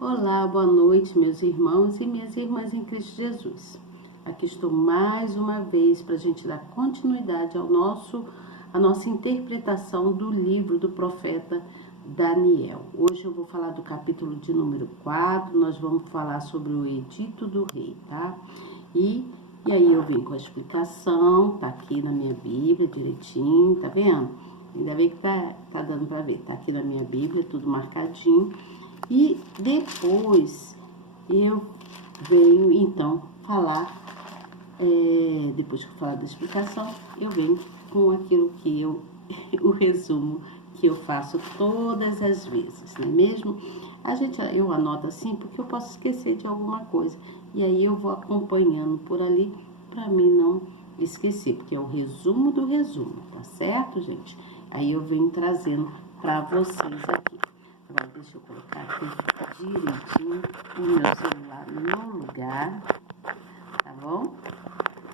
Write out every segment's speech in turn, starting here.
Olá, boa noite, meus irmãos e minhas irmãs em Cristo Jesus. Aqui estou mais uma vez para a gente dar continuidade à nossa interpretação do livro do profeta Daniel. Hoje eu vou falar do capítulo de número 4, nós vamos falar sobre o edito do rei, tá? E aí eu vim com a explicação, tá aqui na minha Bíblia direitinho, tá vendo? Ainda bem que tá dando para ver, tá aqui na minha Bíblia, tudo marcadinho. E depois eu venho então falar, depois que eu falar da explicação, eu venho com aquilo que o resumo que eu faço todas as vezes, não é mesmo? Eu anoto assim porque eu posso esquecer de alguma coisa. E aí eu vou acompanhando por ali para mim não esquecer, porque é o resumo do resumo, tá certo, gente? Aí eu venho trazendo para vocês aqui. Agora deixa eu colocar aqui direitinho o meu celular no lugar, tá bom?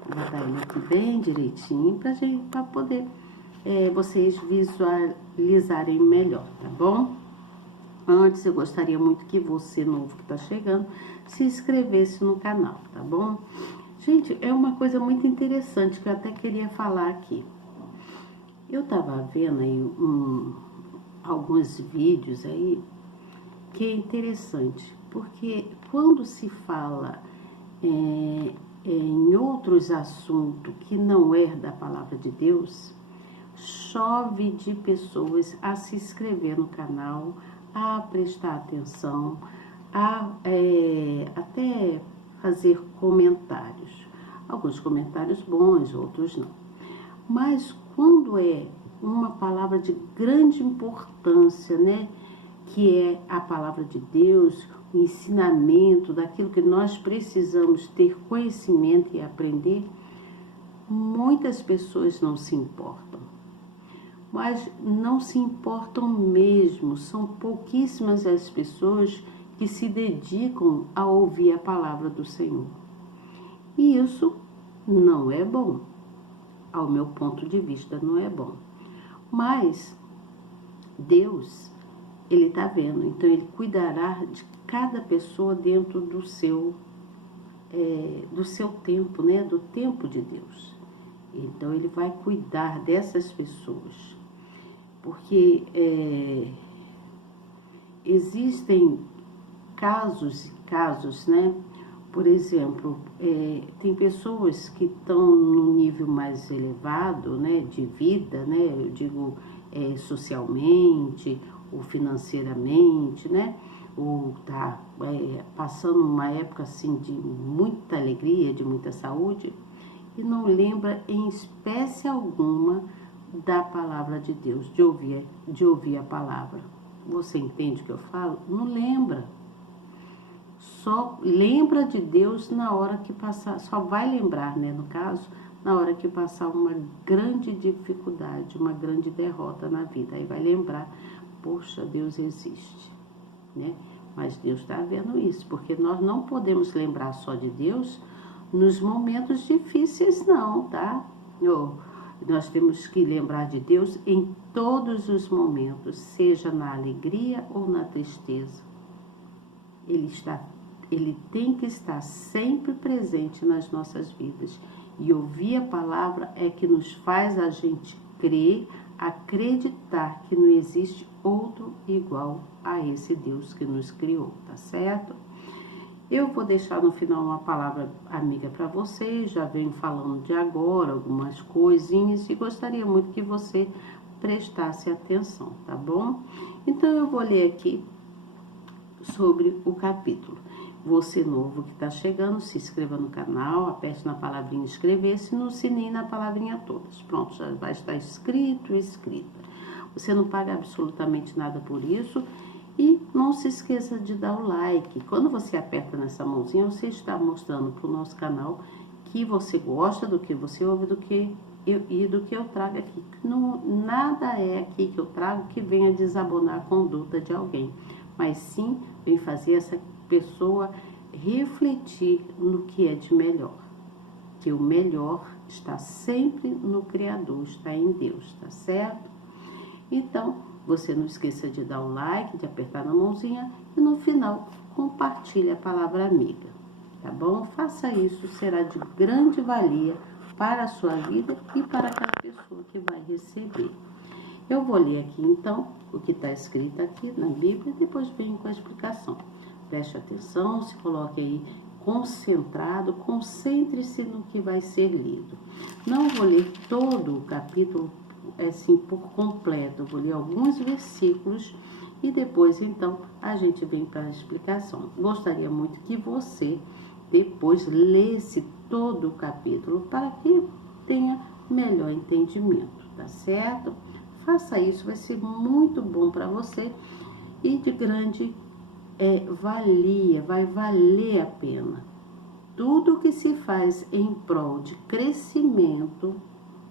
Vou botar ele aqui bem direitinho para poder vocês visualizarem melhor, tá bom? Antes, eu gostaria muito que você, novo que tá chegando, se inscrevesse no canal, tá bom? Gente, é uma coisa muito interessante que eu até queria falar aqui. Eu tava vendo aí alguns vídeos aí que é interessante, porque quando se fala em outros assuntos que não é da palavra de Deus, chove de pessoas a se inscrever no canal, a prestar atenção, até fazer comentários. Alguns comentários bons, outros não. Mas quando é uma palavra de grande importância, né? Que é a palavra de Deus, o ensinamento daquilo que nós precisamos ter conhecimento e aprender, muitas pessoas não se importam. Mas não se importam mesmo, são pouquíssimas as pessoas que se dedicam a ouvir a palavra do Senhor. E isso não é bom, ao meu ponto de vista não é bom. Mas Deus, Ele está vendo, então Ele cuidará de cada pessoa dentro do seu tempo, né? Do tempo de Deus. Então Ele vai cuidar dessas pessoas, porque existem casos, né? Por exemplo, tem pessoas que estão no nível mais elevado, né, de vida, né? Eu digo socialmente ou financeiramente, né? Ou tá passando uma época assim de muita alegria, de muita saúde, e não lembra em espécie alguma da palavra de Deus, de ouvir a palavra. Você entende o que eu falo? Não lembra. Só lembra de Deus na hora que passar, só vai lembrar, né, no caso, na hora que passar uma grande dificuldade, uma grande derrota na vida. Aí vai lembrar, poxa, Deus existe, né? Mas Deus está vendo isso, porque nós não podemos lembrar só de Deus nos momentos difíceis, não, tá? Nós temos que lembrar de Deus em todos os momentos, seja na alegria ou na tristeza. Ele tem que estar sempre presente nas nossas vidas. E ouvir a palavra é que nos faz a gente crer, acreditar que não existe outro igual a esse Deus que nos criou, tá certo? Eu vou deixar no final uma palavra amiga para vocês, já venho falando de agora, algumas coisinhas, e gostaria muito que você prestasse atenção, tá bom? Então eu vou ler aqui sobre o capítulo. Você novo que está chegando, se inscreva no canal, aperte na palavrinha inscrever-se e no sininho na palavrinha todas. Pronto, já vai estar escrito e escrita. Você não paga absolutamente nada por isso e não se esqueça de dar o like. Quando você aperta nessa mãozinha, você está mostrando para o nosso canal que você gosta do que você ouve, do que eu trago aqui. Não, nada é aqui que eu trago que venha desabonar a conduta de alguém, mas sim vem fazer essa pessoa refletir no que é de melhor, que o melhor está sempre no Criador, está em Deus, tá certo? Então, você não esqueça de dar o like, de apertar na mãozinha e no final compartilhe a palavra amiga, tá bom? Faça isso, será de grande valia para a sua vida e para aquela pessoa que vai receber. Eu vou ler aqui então o que está escrito aqui na Bíblia e depois venho com a explicação. Preste atenção, se coloque aí concentrado, concentre-se no que vai ser lido. Não vou ler todo o capítulo assim por completo, eu vou ler alguns versículos e depois então a gente vem para a explicação. Gostaria muito que você depois lesse todo o capítulo para que tenha melhor entendimento, tá certo? Faça isso, vai ser muito bom para você e de grande valia, vai valer a pena. Tudo que se faz em prol de crescimento,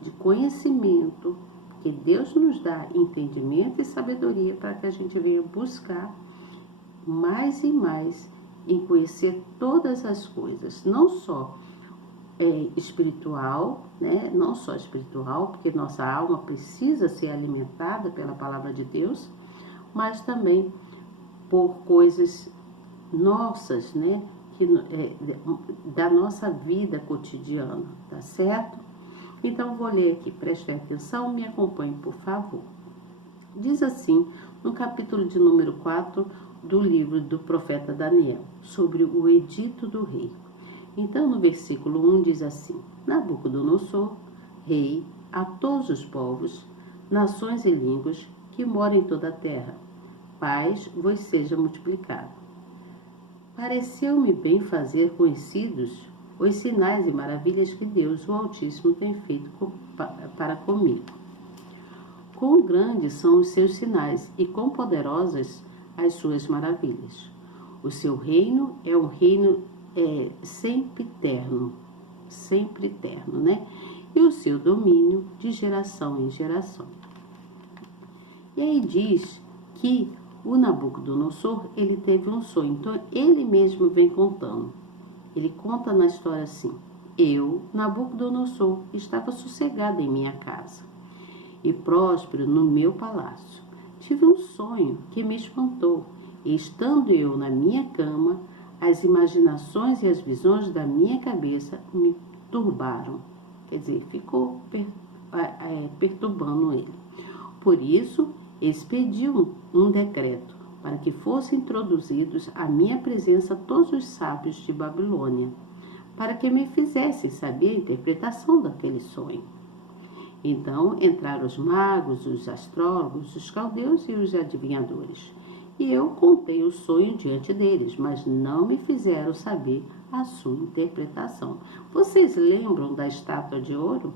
de conhecimento, que Deus nos dá entendimento e sabedoria para que a gente venha buscar mais e mais em conhecer todas as coisas, não só espiritual, né? Não só espiritual, porque nossa alma precisa ser alimentada pela palavra de Deus, mas também por coisas nossas, né? Da nossa vida cotidiana, tá certo? Então, vou ler aqui, preste atenção, me acompanhe, por favor. Diz assim, no capítulo de número 4 do livro do profeta Daniel, sobre o edito do rei. Então, no versículo 1 diz assim, Nabucodonosor, rei, a todos os povos, nações e línguas que moram em toda a terra, paz vos seja multiplicado. Pareceu-me bem fazer conhecidos os sinais e maravilhas que Deus, o Altíssimo, tem feito para comigo. Quão grandes são os seus sinais e quão poderosas as suas maravilhas. O seu reino é um reino sempre eterno, né? E o seu domínio de geração em geração. E aí diz que o Nabucodonosor, ele teve um sonho, então ele mesmo vem contando. Ele conta na história assim, eu, Nabucodonosor, estava sossegado em minha casa e próspero no meu palácio. Tive um sonho que me espantou e estando eu na minha cama, as imaginações e as visões da minha cabeça me turbaram. Quer dizer, ficou perturbando ele. Por isso, expediu um decreto para que fossem introduzidos à minha presença todos os sábios de Babilônia, para que me fizessem saber a interpretação daquele sonho. Então entraram os magos, os astrólogos, os caldeus e os adivinhadores. E eu contei o sonho diante deles, mas não me fizeram saber a sua interpretação. Vocês lembram da estátua de ouro?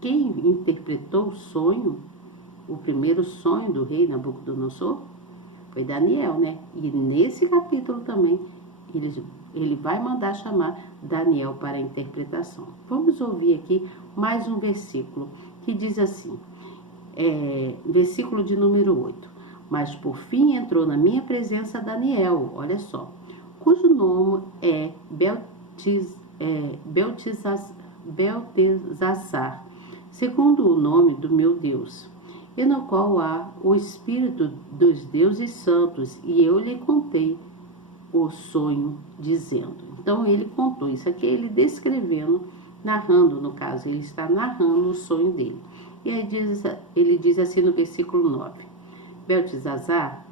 Quem interpretou o sonho, o primeiro sonho do rei Nabucodonosor? Foi Daniel, né? E nesse capítulo também, ele vai mandar chamar Daniel para a interpretação. Vamos ouvir aqui mais um versículo, que diz assim, versículo de número 8. Mas por fim entrou na minha presença Daniel, olha só, cujo nome é Beltesassar, segundo o nome do meu Deus, e no qual há o Espírito dos deuses santos, e eu lhe contei o sonho, dizendo. Então ele contou, isso aqui ele descrevendo, narrando, no caso, ele está narrando o sonho dele. E aí ele diz assim no versículo 9, Beltesassar,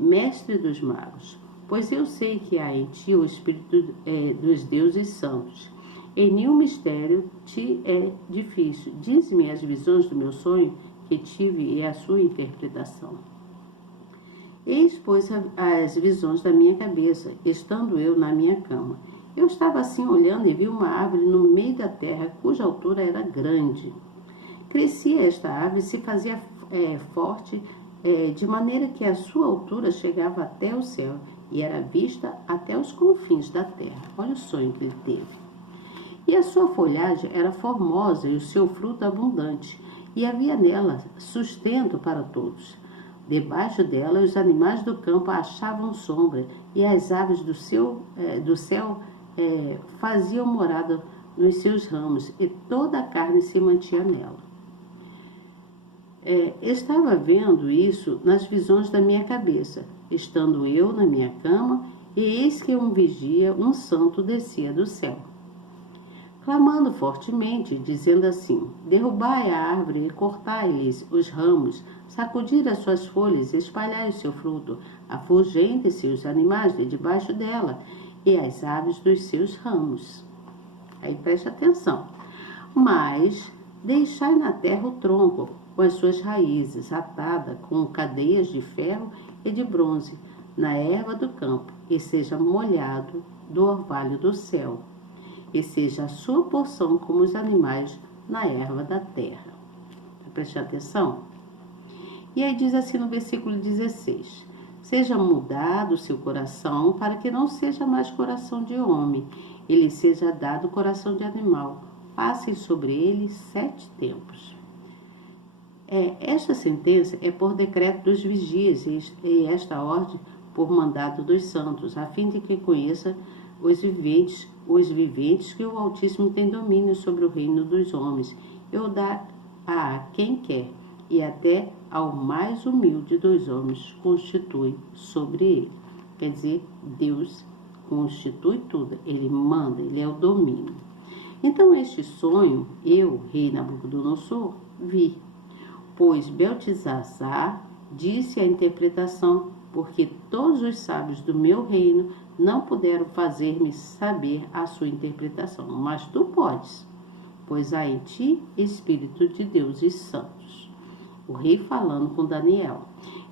mestre dos magos, pois eu sei que há em ti o Espírito dos deuses santos, e nenhum mistério te é difícil. Diz-me as visões do meu sonho que tive e a sua interpretação. Eis, pois, as visões da minha cabeça, estando eu na minha cama. Eu estava assim olhando e vi uma árvore no meio da terra, cuja altura era grande. Crescia esta árvore e se fazia forte, de maneira que a sua altura chegava até o céu e era vista até os confins da terra. Olha o sonho que ele teve. E a sua folhagem era formosa e o seu fruto abundante, e havia nela sustento para todos. Debaixo dela, os animais do campo achavam sombra, e as aves do céu faziam morada nos seus ramos, e toda a carne se mantinha nela. Estava vendo isso nas visões da minha cabeça. estando eu na minha cama, e eis que um vigia, um santo, descia do céu, clamando fortemente, dizendo assim: derrubai a árvore e cortai-lhes os ramos, sacudir as suas folhas e espalhai o seu fruto, afugentem-se os animais de debaixo dela e as aves dos seus ramos. Aí preste atenção. Mas deixai na terra o tronco, com as suas raízes, atada com cadeias de ferro e de bronze, na erva do campo, e seja molhado do orvalho do céu, e seja a sua porção como os animais na erva da terra. Preste atenção. E aí diz assim no versículo 16: seja mudado o seu coração, para que não seja mais coração de homem, e lhe seja dado coração de animal. Passem sobre ele 7 tempos. Esta sentença é por decreto dos vigias, e esta ordem por mandado dos santos, a fim de que conheça os viventes que o Altíssimo tem domínio sobre o reino dos homens, e o dá a quem quer, e até ao mais humilde dos homens constitui sobre ele. Quer dizer, Deus constitui tudo, ele manda, ele é o domínio. Então este sonho, eu, rei Nabucodonosor, vi, pois Beltesazar disse a interpretação, porque todos os sábios do meu reino não puderam fazer-me saber a sua interpretação, mas tu podes, pois há em ti Espírito de deuses santos. O rei falando com Daniel.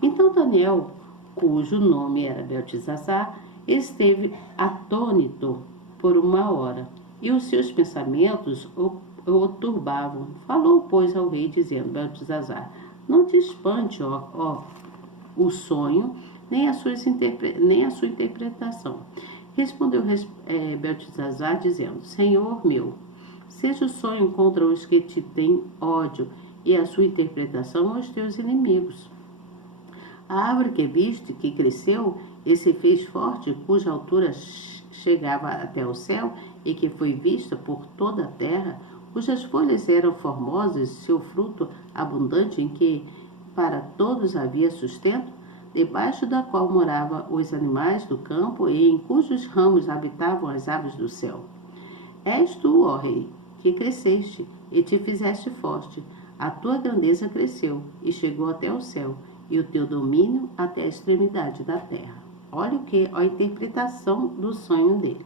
Então Daniel, cujo nome era Beltesazar, esteve atônito por 1 hora, e os seus pensamentos o turbavam. Falou, pois, ao rei, dizendo: Beltesazar, não te espante, ó o sonho, nem a sua interpretação. Respondeu Beltesazar, dizendo: Senhor meu, seja o sonho contra os que te têm ódio, e a sua interpretação aos teus inimigos. A árvore que viste, que cresceu e se fez forte, cuja altura chegava até o céu, e que foi vista por toda a terra, cujas folhas eram formosas, seu fruto abundante, em que para todos havia sustento, debaixo da qual moravam os animais do campo, e em cujos ramos habitavam as aves do céu. És tu, ó rei, que cresceste e te fizeste forte. A tua grandeza cresceu e chegou até o céu, e o teu domínio até a extremidade da terra. Olha a interpretação do sonho dele.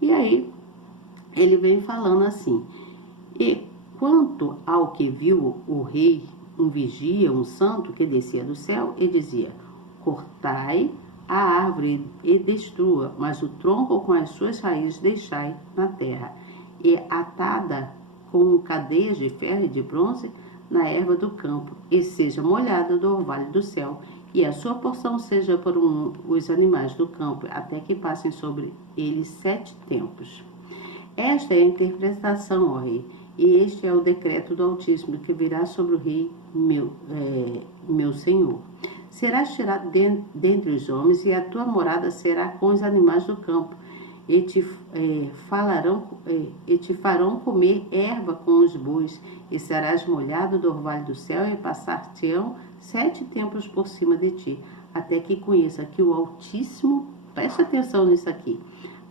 E aí, ele vem falando assim: e quanto ao que viu o rei, um vigia, um santo que descia do céu, e dizia: cortai a árvore e destrua, mas o tronco com as suas raízes deixai na terra, e atada com cadeias de ferro e de bronze na erva do campo, e seja molhada do orvalho do céu, e a sua porção seja por os animais do campo, até que passem sobre eles 7 tempos. Esta é a interpretação, ó rei, e este é o decreto do Altíssimo que virá sobre o rei meu senhor. Serás tirado dentre os homens, e a tua morada será com os animais do campo, e te farão comer erva com os bois, e serás molhado do orvalho do céu, e passar-te-ão 7 tempos por cima de ti, até que conheça que o Altíssimo, preste atenção nisso aqui,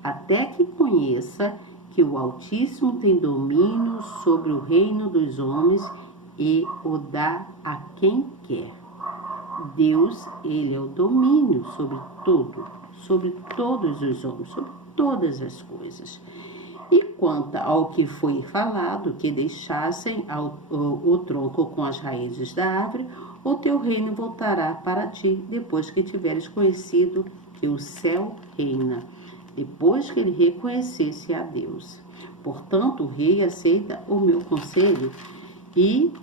até que conheça que o Altíssimo tem domínio sobre o reino dos homens e o dá a quem quer. Deus, ele é o domínio sobre tudo, sobre todos os homens, sobre todas as coisas. E quanto ao que foi falado, que deixassem o tronco com as raízes da árvore, o teu reino voltará para ti, depois que tiveres conhecido que o céu reina, depois que ele reconhecesse a Deus. Portanto, o rei aceita o meu conselho e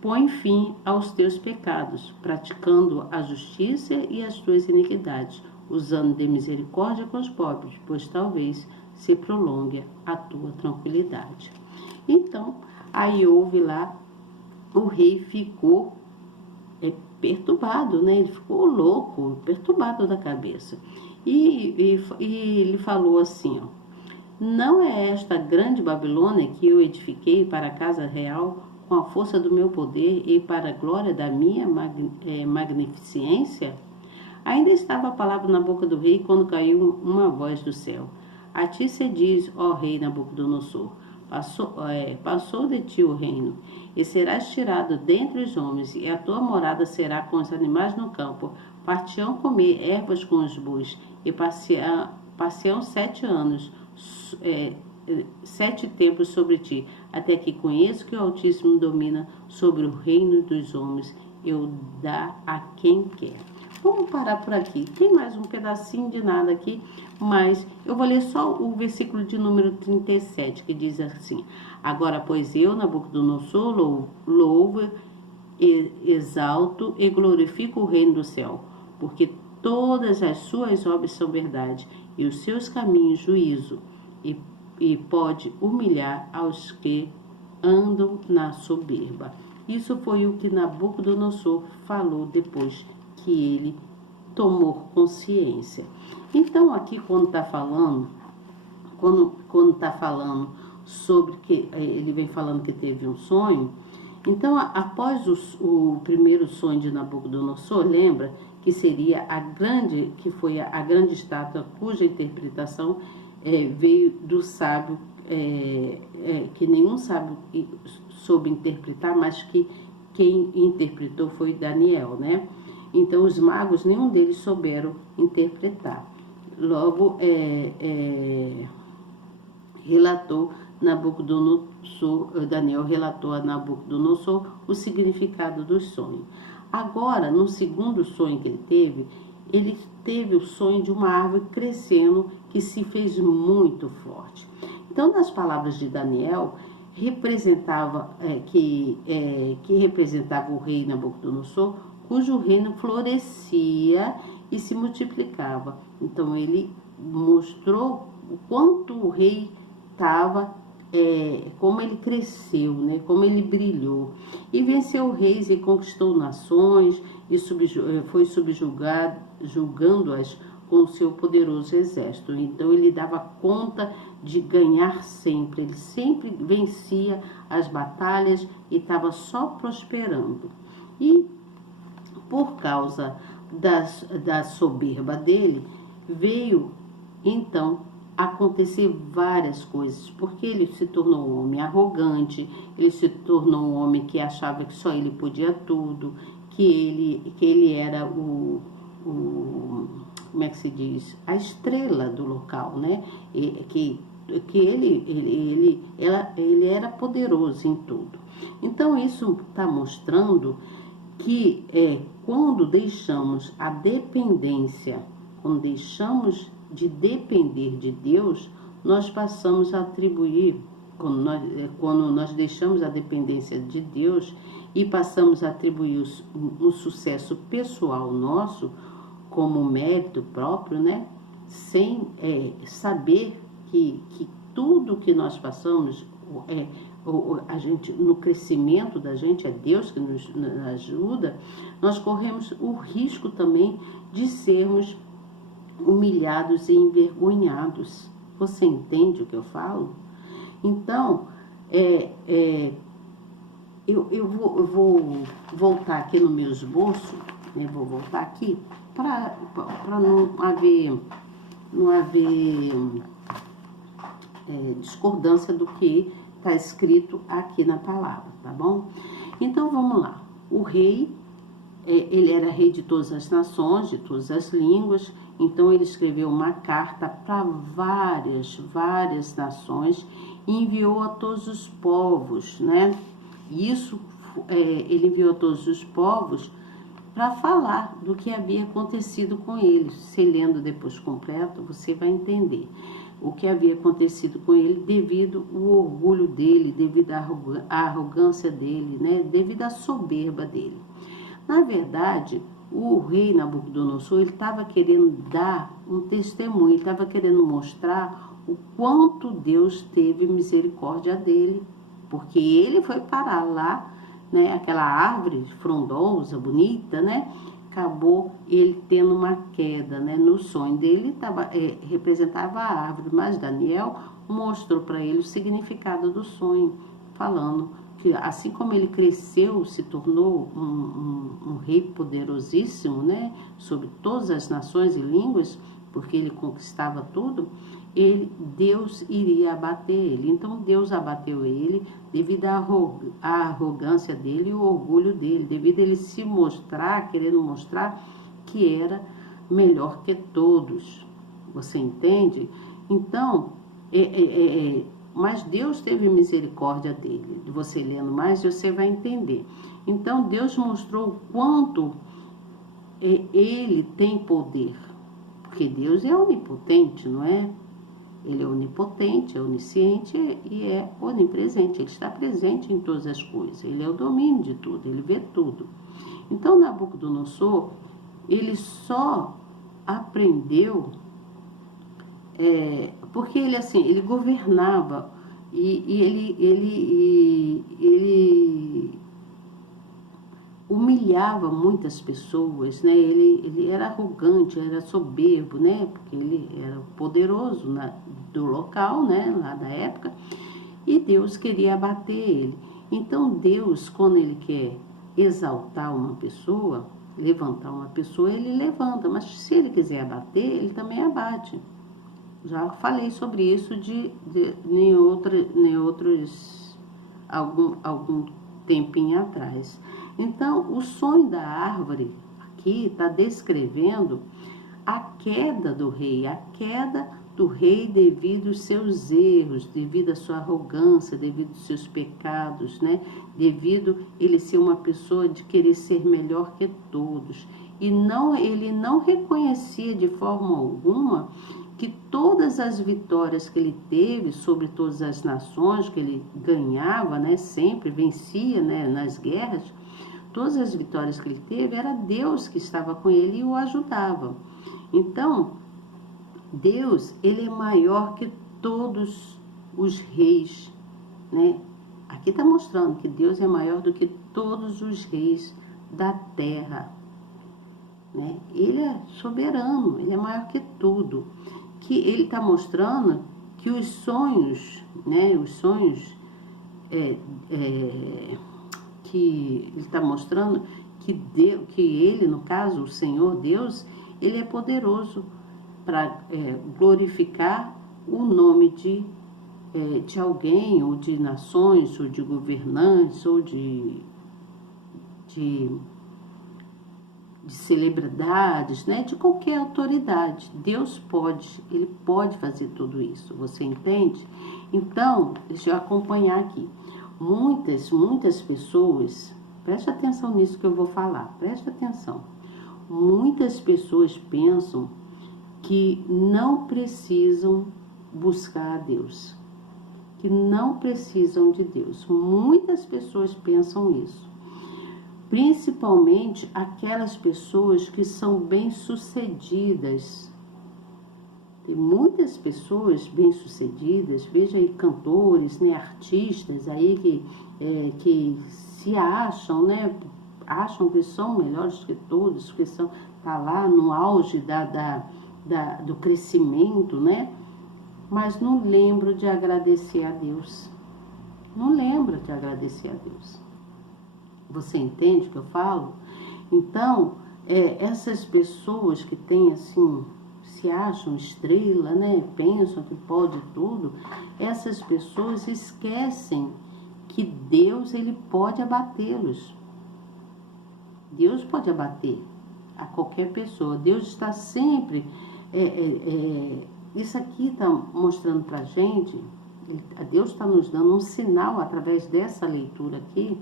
põe fim aos teus pecados, praticando a justiça e as tuas iniquidades, usando de misericórdia com os pobres, pois talvez se prolongue a tua tranquilidade. Então, aí houve lá, o rei ficou perturbado, né? Ele ficou louco, perturbado da cabeça. E ele falou assim, ó: não é esta grande Babilônia que eu edifiquei para a casa real com a força do meu poder e para a glória da minha magnificência? Ainda estava a palavra na boca do rei quando caiu uma voz do céu. A ti se diz, ó rei Nabucodonosor, passou de ti o reino, e serás tirado dentre os homens, e a tua morada será com os animais no campo. Partirão comer ervas com os bois, e passeam 7 anos, 7 tempos sobre ti, até que conheça que o Altíssimo domina sobre o reino dos homens, e o dá a quem quer. Vamos parar por aqui. Tem mais um pedacinho de nada aqui, mas eu vou ler só o versículo de número 37, que diz assim: Agora, pois eu, Nabucodonosor, louvo, exalto e glorifico o reino do céu, porque todas as suas obras são verdade, e os seus caminhos juízo, e pode humilhar aos que andam na soberba. Isso foi o que Nabucodonosor falou depois que ele tomou consciência. Então, aqui quando está falando, sobre que ele vem falando que teve um sonho. Então, após o primeiro sonho de Nabucodonosor, lembra que seria foi a grande estátua cuja interpretação veio do sábio, que nenhum sábio soube interpretar, mas que quem interpretou foi Daniel, né? Então, os magos, nenhum deles souberam interpretar. Logo, Daniel relatou a Nabucodonosor o significado do sonho. Agora, no segundo sonho que ele teve o sonho de uma árvore crescendo que se fez muito forte. Então, nas palavras de Daniel, representava o rei Nabucodonosor, cujo reino florescia e se multiplicava. Então, ele mostrou o quanto o rei estava, como ele cresceu, né? Como ele brilhou. E venceu reis e conquistou nações e foi julgando-as com o seu poderoso exército. Então, ele dava conta de ganhar sempre. Ele sempre vencia as batalhas e estava só prosperando. E por causa da soberba dele, veio então acontecer várias coisas, porque ele se tornou um homem arrogante, ele se tornou um homem que achava que só ele podia tudo, que ele era como é que se diz? A estrela do local, né? Que ele era poderoso em tudo. Então, isso está mostrando que quando deixamos a dependência, quando deixamos de depender de Deus, nós passamos a atribuir, quando nós deixamos a dependência de Deus e passamos a atribuir um sucesso pessoal nosso como mérito próprio, né? Sem saber que tudo que nós passamos, a gente, no crescimento da gente, é Deus que nos ajuda, nós corremos o risco também de sermos humilhados e envergonhados. Você entende o que eu falo? Então, eu vou voltar aqui no meu esboço, né? Vou voltar aqui para não haver discordância do que está escrito aqui na palavra, tá bom? Então, vamos lá. O rei, ele era rei de todas as nações, de todas as línguas. Então, ele escreveu uma carta para várias nações e enviou a todos os povos, né? Isso, ele enviou a todos os povos para falar do que havia acontecido com eles. Se lendo depois completo, você vai entender o que havia acontecido com ele devido ao orgulho dele, devido à arrogância dele, né? Devido à soberba dele. Na verdade, o rei Nabucodonosor, ele estava querendo dar um testemunho, ele estava querendo mostrar o quanto Deus teve misericórdia dele, porque ele foi parar lá, né? Aquela árvore frondosa, bonita, né? Acabou ele tendo uma queda, né? No sonho dele representava a árvore, mas Daniel mostrou para ele o significado do sonho, falando que assim como ele cresceu, se tornou um rei poderosíssimo, né, sobre todas as nações e línguas, porque ele conquistava tudo, Deus iria abater ele. Então Deus abateu ele devido à arrogância dele e o orgulho dele, devido a ele se mostrar, querendo mostrar que era melhor que todos. Você entende? Então, mas Deus teve misericórdia dele. Você lendo mais, você vai entender. Então, Deus mostrou o quanto ele tem poder. Porque Deus é onipotente, não é? Ele é onipotente, é onisciente e é onipresente. Ele está presente em todas as coisas. Ele é o domínio de tudo, ele vê tudo. Então, Nabucodonosor, ele só aprendeu... porque ele assim, ele governava e ele humilhava muitas pessoas, né? Ele era arrogante, era soberbo, né? Porque ele era poderoso do local, né? Lá da época, e Deus queria abater ele. Então Deus, quando ele quer exaltar uma pessoa, levantar uma pessoa, ele levanta, mas se ele quiser abater, ele também abate. Já falei sobre isso em outros algum tempinho atrás. Então, o sonho da árvore aqui está descrevendo a queda do rei, devido aos seus erros, devido à sua arrogância, devido aos seus pecados, né? Devido ele ser uma pessoa de querer ser melhor que todos. E ele não reconhecia de forma alguma que todas as vitórias que ele teve sobre todas as nações, que ele ganhava, né, sempre vencia, né, nas guerras, todas as vitórias que ele teve, era Deus que estava com ele e o ajudava. Então, Deus, ele é maior que todos os reis, né? Aqui está mostrando que Deus é maior do que todos os reis da terra, né? Ele é soberano, ele é maior que tudo. Que ele está mostrando que os sonhos, né, que ele está mostrando que ele, no caso, o Senhor Deus, ele é poderoso para glorificar o nome de alguém, ou de nações, ou de governantes, ou de celebridades, né? De qualquer autoridade. Deus ele pode fazer tudo isso, você entende? Então, deixa eu acompanhar aqui. Muitas pessoas, preste atenção nisso que eu vou falar, preste atenção. Muitas pessoas pensam que não precisam buscar a Deus, que não precisam de Deus. Muitas pessoas pensam isso. Principalmente aquelas pessoas que são bem-sucedidas. Tem muitas pessoas bem-sucedidas, veja aí cantores, né, artistas aí que se acham, né, acham que são melhores que todos, que tá lá no auge do crescimento, né, mas não lembram de agradecer a Deus. Não lembra de agradecer a Deus. Você entende o que eu falo? Então, essas pessoas que têm assim, se acham estrela, né? Pensam que pode tudo, essas pessoas esquecem que Deus, ele pode abatê-los. Deus pode abater a qualquer pessoa. Deus está sempre... isso aqui está mostrando para a gente, Deus está nos dando um sinal através dessa leitura aqui,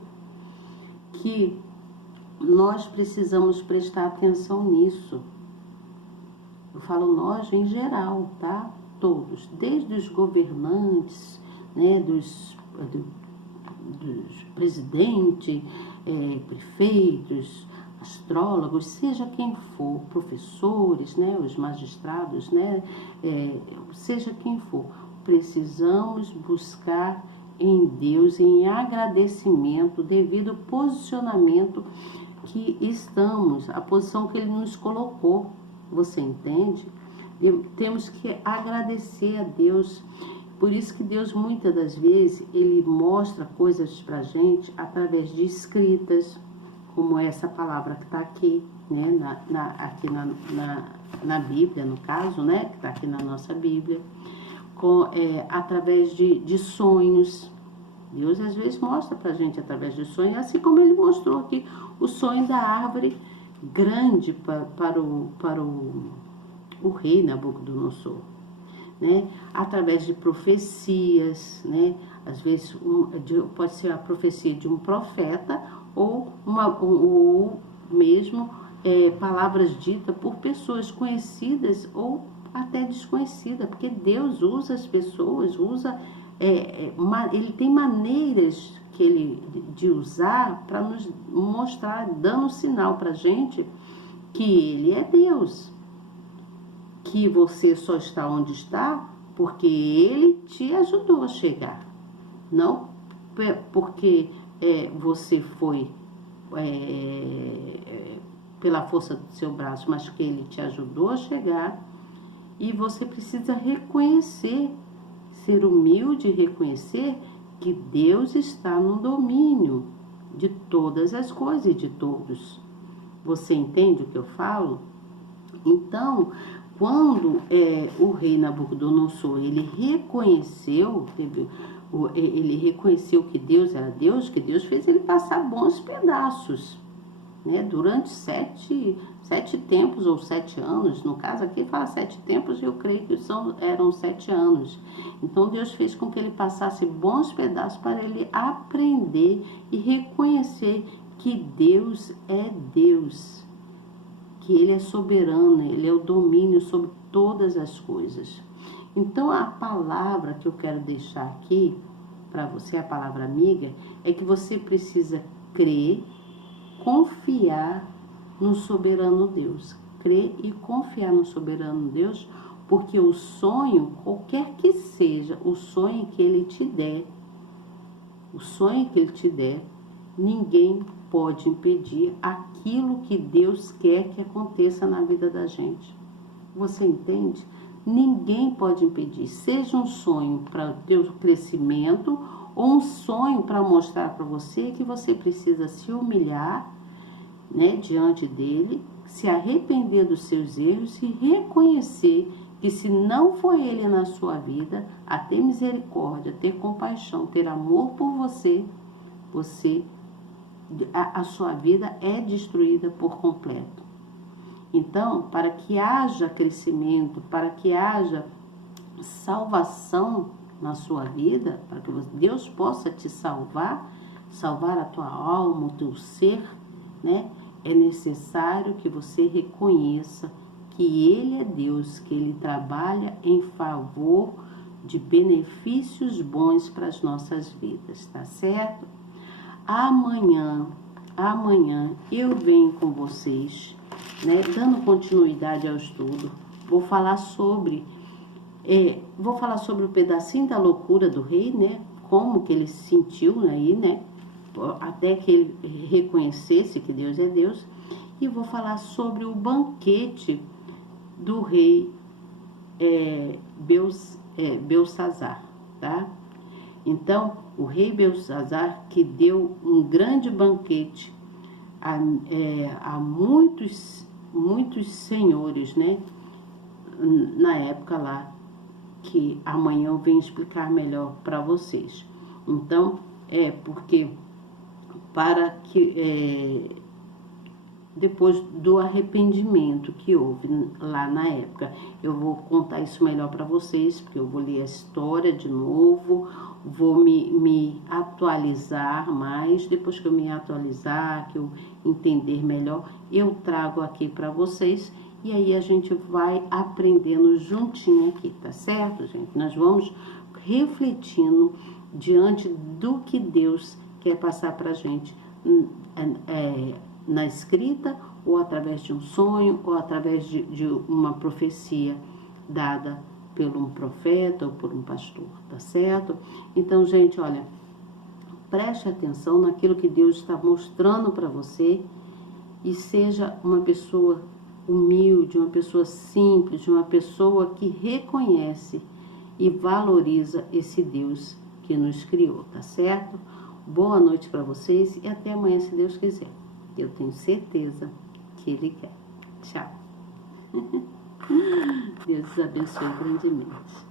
que nós precisamos prestar atenção nisso. Eu falo nós em geral, tá? Todos, desde os governantes, né, dos presidentes, prefeitos, astrólogos, seja quem for, professores, né, os magistrados, né, seja quem for, precisamos buscar em Deus, em agradecimento, devido ao posicionamento que estamos, a posição que Ele nos colocou, você entende? Temos que agradecer a Deus. Por isso que Deus, muitas das vezes, Ele mostra coisas pra gente através de escritas, como essa palavra que está aqui, né, na Bíblia, no caso, né, que está aqui na nossa Bíblia, através de sonhos. Deus às vezes mostra pra gente através de sonhos, assim como Ele mostrou aqui o sonho da árvore grande para o rei Nabucodonosor, né? Através de profecias, né? Às vezes pode ser a profecia de um profeta ou mesmo palavras ditas por pessoas conhecidas ou até desconhecidas, porque Deus usa as pessoas, Ele tem maneiras de usar para nos mostrar, dando um sinal para a gente que Ele é Deus, que você só está onde está porque Ele te ajudou a chegar, não porque você foi pela força do seu braço, mas que Ele te ajudou a chegar. E você precisa reconhecer, ser humilde e reconhecer que Deus está no domínio de todas as coisas e de todos. Você entende o que eu falo? Então, quando o rei Nabucodonosor, ele reconheceu que Deus era Deus, que Deus fez ele passar bons pedaços, né? Durante sete tempos ou 7 anos, no caso aqui fala 7 tempos, eu creio que eram 7 anos. Então Deus fez com que ele passasse bons pedaços para ele aprender e reconhecer que Deus é Deus, que Ele é soberano, Ele é o domínio sobre todas as coisas. Então a palavra que eu quero deixar aqui para você, a palavra amiga, é que você precisa crer, confiar no soberano Deus. Crer e confiar no soberano Deus, porque o sonho, qualquer que seja o sonho que Ele te der, ninguém pode impedir aquilo que Deus quer que aconteça na vida da gente. Você entende? Ninguém pode impedir, seja um sonho para o teu crescimento ou um sonho para mostrar para você que você precisa se humilhar, né, diante dele, se arrepender dos seus erros e reconhecer que se não foi ele na sua vida, a ter misericórdia, ter compaixão, ter amor por você, a sua vida é destruída por completo. Então, para que haja crescimento, para que haja salvação na sua vida, para que Deus possa te salvar a tua alma, o teu ser, né? É necessário que você reconheça que Ele é Deus, que Ele trabalha em favor de benefícios bons para as nossas vidas, tá certo? Amanhã eu venho com vocês, né, dando continuidade ao estudo. Vou falar sobre o pedacinho da loucura do rei, né? Como que ele se sentiu aí, né? Até que ele reconhecesse que Deus é Deus. E vou falar sobre o banquete do rei Belsazar, tá? Então, o rei Belsazar, que deu um grande banquete a muitos senhores, né? Na época lá, que amanhã eu venho explicar melhor para vocês. Então, porque para que depois do arrependimento que houve lá na época, eu vou contar isso melhor para vocês, porque eu vou ler a história de novo, vou me atualizar mais. Depois que eu me atualizar, que eu entender melhor, eu trago aqui para vocês. E aí a gente vai aprendendo juntinho aqui, tá certo, gente? Nós vamos refletindo diante do que Deus quer passar pra gente na escrita, ou através de um sonho, ou através de uma profecia dada por um profeta ou por um pastor, tá certo? Então, gente, olha, preste atenção naquilo que Deus está mostrando para você e seja uma pessoa humilde, uma pessoa simples, uma pessoa que reconhece e valoriza esse Deus que nos criou, tá certo? Boa noite para vocês e até amanhã, se Deus quiser. Eu tenho certeza que Ele quer. Tchau. Deus os abençoe grandemente.